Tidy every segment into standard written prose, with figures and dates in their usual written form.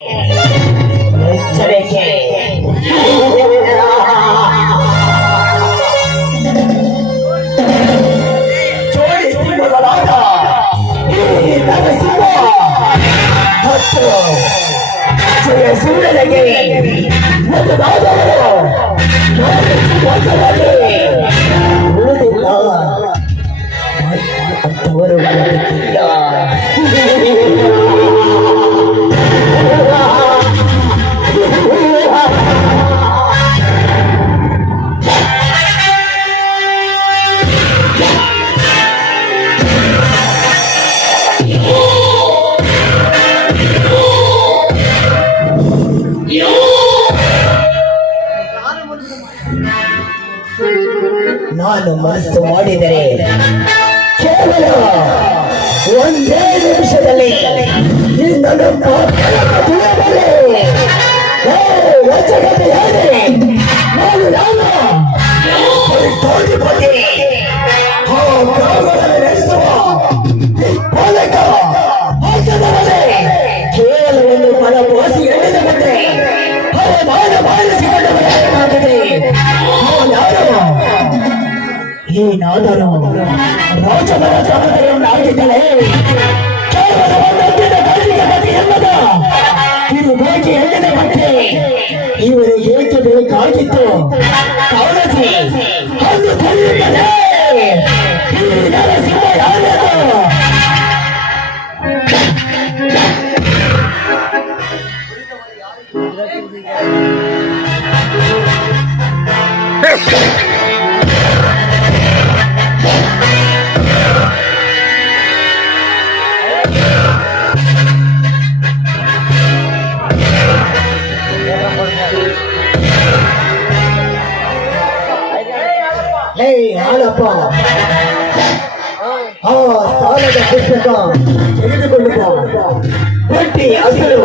ಎಚ್ಚರಿಕೆ. ಜೋಡಿಸಿ ಮೊದಲಾದ ಈ ನರಸಿಂಹ ಮತ್ತು ಜಯ ಸೂರ್ಯನಿಗೆ ಮೊದಲಾದವರು ಉಳಿದಿಲ್ಲ ಅಂತವರು ಬರಲಿಕ್ಕಿಲ್ಲ. ನಾನು ಮನಸ್ಸು ಮಾಡಿದರೆ ಕೇವಲ ಒಂದೇ ನಿಮಿಷದಲ್ಲಿ ನಿನ್ನನ್ನು ಕೇವಲ ಒಂದು ಮನ ಬೋಸಿ ಎಣ್ಣೆ ಬಂದ್ರೆ ಏನಾದರೂ ರಾಜಮರಾಗಿದ್ದಾಳೆ. ಕೇವಲ ಒಂದೊಂದಿನ ಗಾಜಿಗೆ ಗತಿ ಎಂಬುದ ಇದು ಬೇಕೆ ಎಣ್ಣಿನ ಬಟ್ಟೆ ಇವರಿಗೆ ಏಕೆ ಬೇಕಾಗಿತ್ತು ಕಾಳಜಿ ಅದು ತಿಳಿಯುತ್ತದೆ. ಈ ನರಸಿಂಹ ಯಾರ್ಯಾರು ಹಾಲಪ್ಪ ಆ ಸಾಲದ ಪುಸ್ತಕ ತೆಗೆದುಕೊಂಡು ಬಟ್ಟಿ ಅಸಲು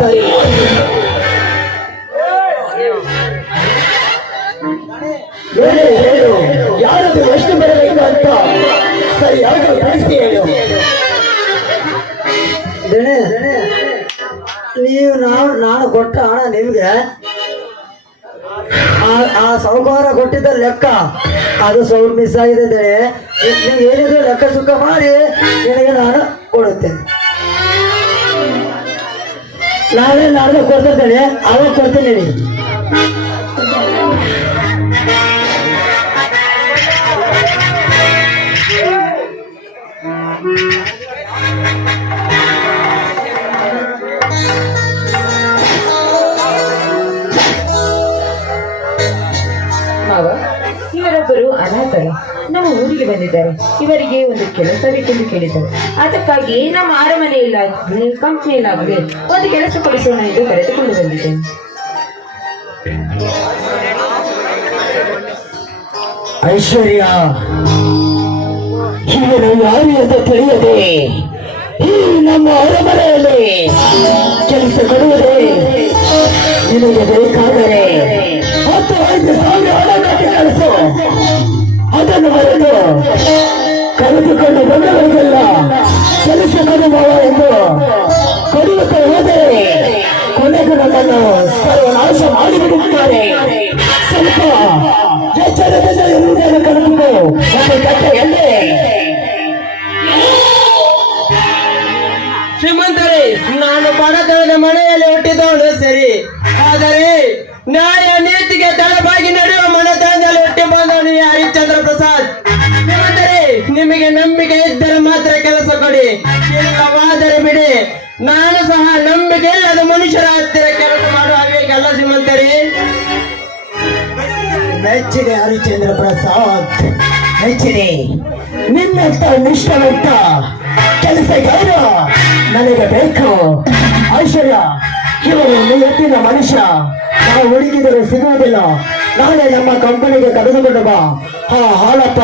ಸರಿ ಹೇಳು ಯಾರದು ಎಷ್ಟು ಬರಬೇಕು ಅಂತ ಸರಿಯಾಗಿ ತಿಳಿಸಿ ಹೇಳು. ನೀವು ನಾನು ಕೊಟ್ಟ ಹಣ ನಿಮ್ಗೆ ಆ ಸಾಹುಕಾರ ಕೊಟ್ಟಿದ್ದ ಲೆಕ್ಕ ಅದು ಸ್ವಲ್ಪ ಮಿಸ್ ಆಗಿದೆ. ನೀವು ಏನಿದ್ರು ಲೆಕ್ಕ ಸುಖ ಮಾಡಿ ನಿನಗೆ ನಾನು ಕೊಡುತ್ತೇನೆ. ನಾಳೆ ಕೊಡ್ತಿರ್ತೇನೆ, ಅವಾಗ ಕೊಡ್ತೀನಿ. ಇವರೊಬ್ಬರು ಅನಾಥರು ನಮ್ಮ ಊರಿಗೆ ಬಂದಿದ್ದಾರೆ. ಇವರಿಗೆ ಒಂದು ಕೆಲಸ ಬೇಕೆಂದು ಕೇಳಿದರು. ಅದಕ್ಕಾಗಿ ನಮ್ಮ ಅರಮನೆಯಲ್ಲಿ ಕಂಪ್ನಿಯಲ್ಲಾಗಲಿ ಒಂದು ಕೆಲಸ ಕೊಡಿಸೋಣ ಎಂದು ಕರೆದುಕೊಂಡು ಬಂದಿದ್ದೇನೆ. ಐಶ್ವರ್ಯ ಇವನು ಯಾರು ಅಂತ ತಿಳಿಯದೆ ಈ ನಮ್ಮ ಅರಮನೆಯಲ್ಲಿ ಕೆಲಸ ಕೊಡುವುದೇ ನಿನಗೆ ಬೇಕಾದರೆ 10,000 ಹಣ ಕಟ್ಟಿ ಕಳಿಸು. ಅದನ್ನು ಮರೆತು ಕರೆದುಕೊಂಡು ಬಂದವರಿಗೆಲ್ಲ ಕೆಲಸ ಕೊಡುವ ಎಂದು ಕೊಡುತ್ತಾ ಹೋದರೆ ಕೊನೆಗೂ ನಮ್ಮನ್ನು ಸರ್ವನಾಶ ಮಾಡಿಬಿಡುತ್ತಾರೆ. ಸ್ವಲ್ಪ ಎಚ್ಚರದಿಂದ ಇರುವುದನ್ನು ಕಳೆದುಕೋ ಒಂದು ಕಟ್ಟೆ ಎಂದೇ. ಶ್ರೀಮಂತರೇ, ನಾನು ಬಡತನದ ಮನೆಯಲ್ಲಿ ಹುಟ್ಟಿದವನು ಸರಿ, ಆದರೆ ನ್ಯಾಯ ನೀತಿಗೆ ತಲೆಬಾಗಿ ನಡೆಯುವ ಮನೆತನದಲ್ಲಿ ಹುಟ್ಟಿ ಬಂದವನು ಹರಿಶ್ಚಂದ್ರ ಪ್ರಸಾದ್. ಶ್ರೀಮಂತರೇ, ನಿಮಗೆ ನಂಬಿಕೆ ಇದ್ದರೆ ಮಾತ್ರ ಕೆಲಸ ಕೊಡಿ, ಇಲ್ಲವಾದರೆ ಬಿಡಿ. ನಾನು ಸಹ ನಂಬಿಕೆ ಇಲ್ಲದ ಮನುಷ್ಯರ ಹತ್ತಿರ ಕೆಲಸ ಮಾಡುವ ಹಾಗೆಲ್ಲ. ಶ್ರೀಮಂತರೇ, ಮೆಚ್ಚಿದೆ ಹರಿಶ್ಚಂದ್ರ ಪ್ರಸಾದ್, ಮೆಚ್ಚಿದೆ. ನಿನ್ನಂತ ನಿಷ್ಠವಂತ ಕೆಲಸಗಾರ ನನಗೆ ಬೇಕು. ಐಶ್ವರ್ಯ ಇವರು ನಿಯತ್ತಿನ ಮನುಷ್ಯ, ನಾವು ಹುಡುಗಿದರು ಸಿಗುವುದಿಲ್ಲ. ನಾಳೆ ನಮ್ಮ ಕಂಪನಿಗೆ ಕರೆದುಕೊಂಡು ಬಾ. ಹಾಲಪ್ಪ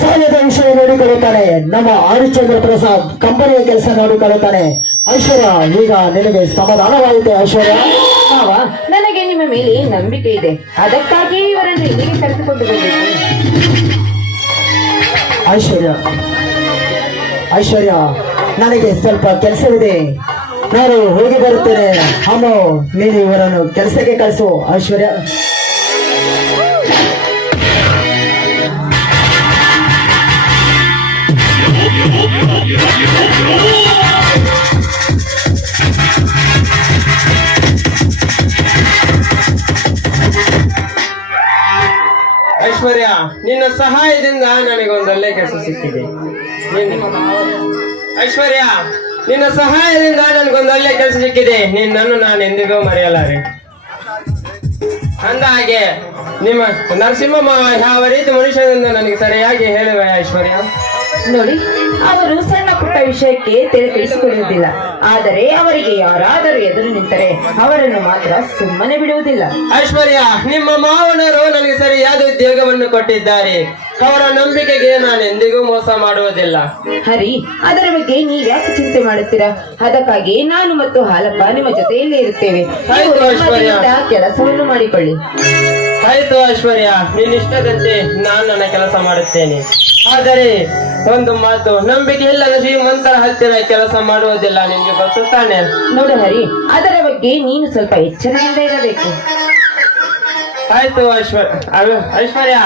ಸಾಲದ ವಿಷಯ ನೋಡಿಕೊಳ್ಳುತ್ತಾನೆ, ನಮ್ಮ ಹರಿಶ್ಚಂದ್ರ ಪ್ರಸಾದ್ ಕಂಪನಿಯ ಕೆಲಸ ನೋಡಿಕೊಳ್ಳುತ್ತಾನೆ. ಐಶ್ವರ್ಯ ಈಗ ನಿನಗೆ ಸಮಾಧಾನವಾಯಿತೆ. ಐಶ್ವರ್ಯ, ನನಗೆ ನಿಮ್ಮ ಮೇಲೆ ನಂಬಿಕೆ ಇದೆ, ಅದಕ್ಕಾಗಿ ಇವರನ್ನು ಇಲ್ಲಿಗೆ ಕರೆದುಕೊಂಡು ಬಂದಿದ್ದೇನೆ. ಐಶ್ವರ್ಯ, ನನಗೆ ಸ್ವಲ್ಪ ಕೆಲಸವಿದೆ, ನಾನು ಹೋಗಿ ಬರುತ್ತೇನೆ. ಅಮ್ಮ, ನೀನು ಇವರನ್ನು ಕೆಲಸಕ್ಕೆ ಕಳಿಸು. ಐಶ್ವರ್ಯ, ಐಶ್ವರ್ಯ, ನಿನ್ನ ಸಹಾಯದಿಂದ ನನಗೊಂದು ಒಳ್ಳೆ ಕೆಲಸ ಸಿಕ್ಕಿದೆ. ಐಶ್ವರ್ಯ, ನಿನ್ನ ಸಹಾಯದಿಂದ ನನಗೊಂದು ಒಳ್ಳೆ ಕೆಲಸ ಸಿಕ್ಕಿದೆ. ನಿನ್ನನ್ನು ನಾನು ಎಂದಿಗೂ ಮರೆಯಲಾರೆ. ಅಂದ ಹಾಗೆ ನಿಮ್ಮ ನರಸಿಂಹ ಮಾವ ಯಾವ ರೀತಿ ಮನುಷ್ಯನೆಂದು ನನಗೆ ಸರಿಯಾಗಿ ಹೇಳುವೆ ಐಶ್ವರ್ಯ. ನೋಡಿ, ಅವರು ಸಣ್ಣ ಪುಟ್ಟ ವಿಷಯಕ್ಕೆ ತಲೆ ಕೆಡಿಸಿಕೊಳ್ಳುವುದಿಲ್ಲ. ಆದರೆ ಅವರಿಗೆ ಯಾರಾದರೂ ಎದುರು ನಿಂತರೆ ಅವರನ್ನು ಮಾತ್ರ ಸುಮ್ಮನೆ ಬಿಡುವುದಿಲ್ಲ. ಐಶ್ವರ್ಯ, ನಿಮ್ಮ ಮಾವನವರು ನನಗೆ ಸರಿಯಾದ ಉದ್ಯೋಗವನ್ನು ಕೊಟ್ಟಿದ್ದಾರೆ. ಅವರ ನಂಬಿಕೆಗೆ ನಾನು ಎಂದಿಗೂ ಮೋಸ ಮಾಡುವುದಿಲ್ಲ. ಹರಿ, ಅದರ ಬಗ್ಗೆ ನೀವ್ಯಾಕೆ ಚಿಂತೆ ಮಾಡುತ್ತೀರಾ? ಅದಕ್ಕಾಗಿ ನಾನು ಮತ್ತು ಹಾಲಪ್ಪ ನಿಮ್ಮ ಜೊತೆಯಲ್ಲೇ ಇರುತ್ತೇವೆ. ನೀವು ಆಯ್ತು ಐಶ್ವರ್ಯ. ನೆಮ್ಮದಿಯಿಂದ ಕೆಲಸವನ್ನು ಮಾಡಿಕೊಳ್ಳಿ. ಆಯ್ತು ಐಶ್ವರ್ಯ, ನಿನ್ನಿಷ್ಟದಂತೆ ನಾನು ನನ್ನ ಕೆಲಸ ಮಾಡುತ್ತೇನೆ. ಆದರೆ ಒಂದು ಮಾತು, ನಂಬಿಕೆ ಇಲ್ಲದ ಶ್ರೀಮಂತರ ಹತ್ತಿರ ಕೆಲಸ ಮಾಡುವುದಿಲ್ಲ. ನಿಮ್ಗೆ ಗೊತ್ತು ತಾನೆ? ನೋಡು ಹರಿ, ಅದರ ಬಗ್ಗೆ ನೀನು ಸ್ವಲ್ಪ ಎಚ್ಚರದಿಂದ ಇರಬೇಕು. ಆಯ್ತು ಐಶ್ವರ್ಯ.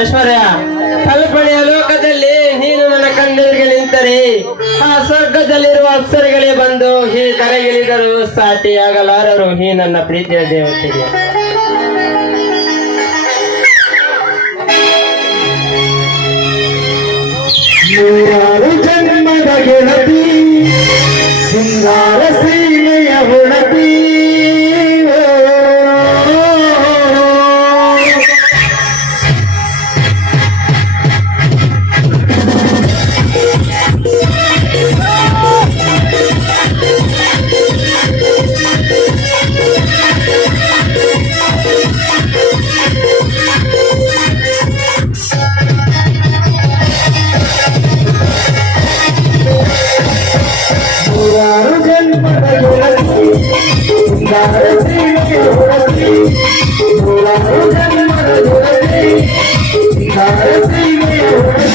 ಐಶ್ವರ್ಯ, ಕಲ್ಪನೆಯ ಲೋಕದಲ್ಲಿ ನೀನು ನನ್ನ ಕಣ್ಣೆದುರಿಗೆ ನಿಂತರೆ ಆ ಸ್ವರ್ಗದಲ್ಲಿರುವ ಅಪ್ಸರಿಗಳೇ ಬಂದು ಈ ಕರೆಗಿಳಿದರೂ ಸಾಟಿಯಾಗಲಾರರು ಈ ನನ್ನ ಪ್ರೀತಿಯ ದೇವತೆಗೆ. ನೂರಾರು ಜನ್ಮದ ಗೆಳತಿ, ಸಿಂಗಾರ ಸೀಮೆಯ ಹೊಣತಿ. ನೂರಾರು ಜನ್ಮದ ಗೆಳತಿ, ಸಿಂಗಾರ ಸೀಮೆಯ ಹೊಣತಿ. ನೂರಾರು ಜನ್ಮದ ಗೆಳತಿ, ಸಿಂಗಾರ ಸೀಮೆಯ ಹೊಣತಿ.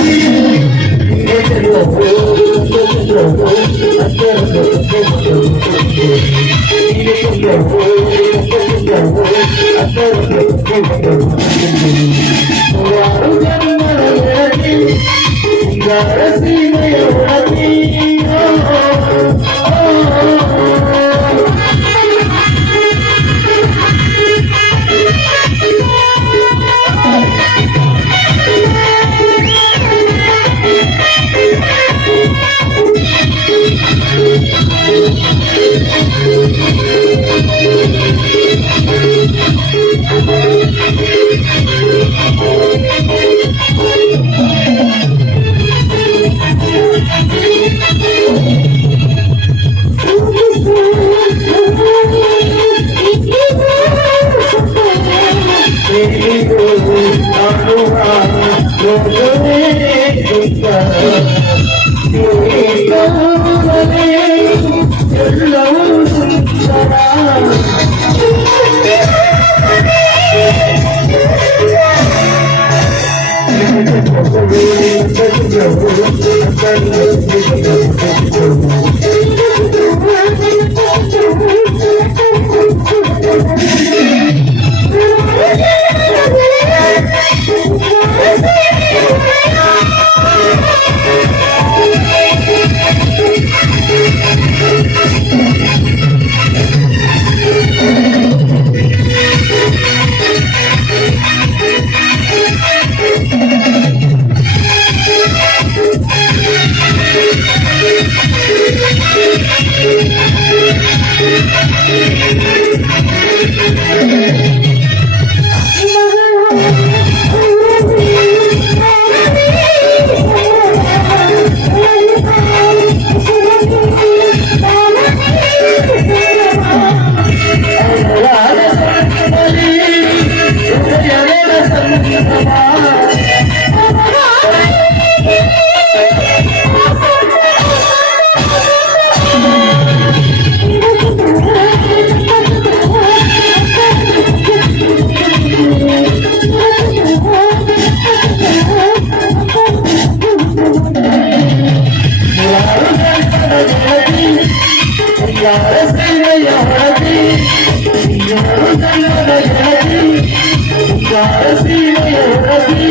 ನೂರಾರು ಜನ್ಮದ ಗೆಳತಿ, ಸಿಂಗಾರ ಸೀಮೆಯ ಹೊಣತಿ. ಸೀಮೆಯ ಹೊರತಿ ಯಾರು ಸಲ್ಲದ ಗೆಳತಿ ಸೀಮೆಯ ಹೊರತಿ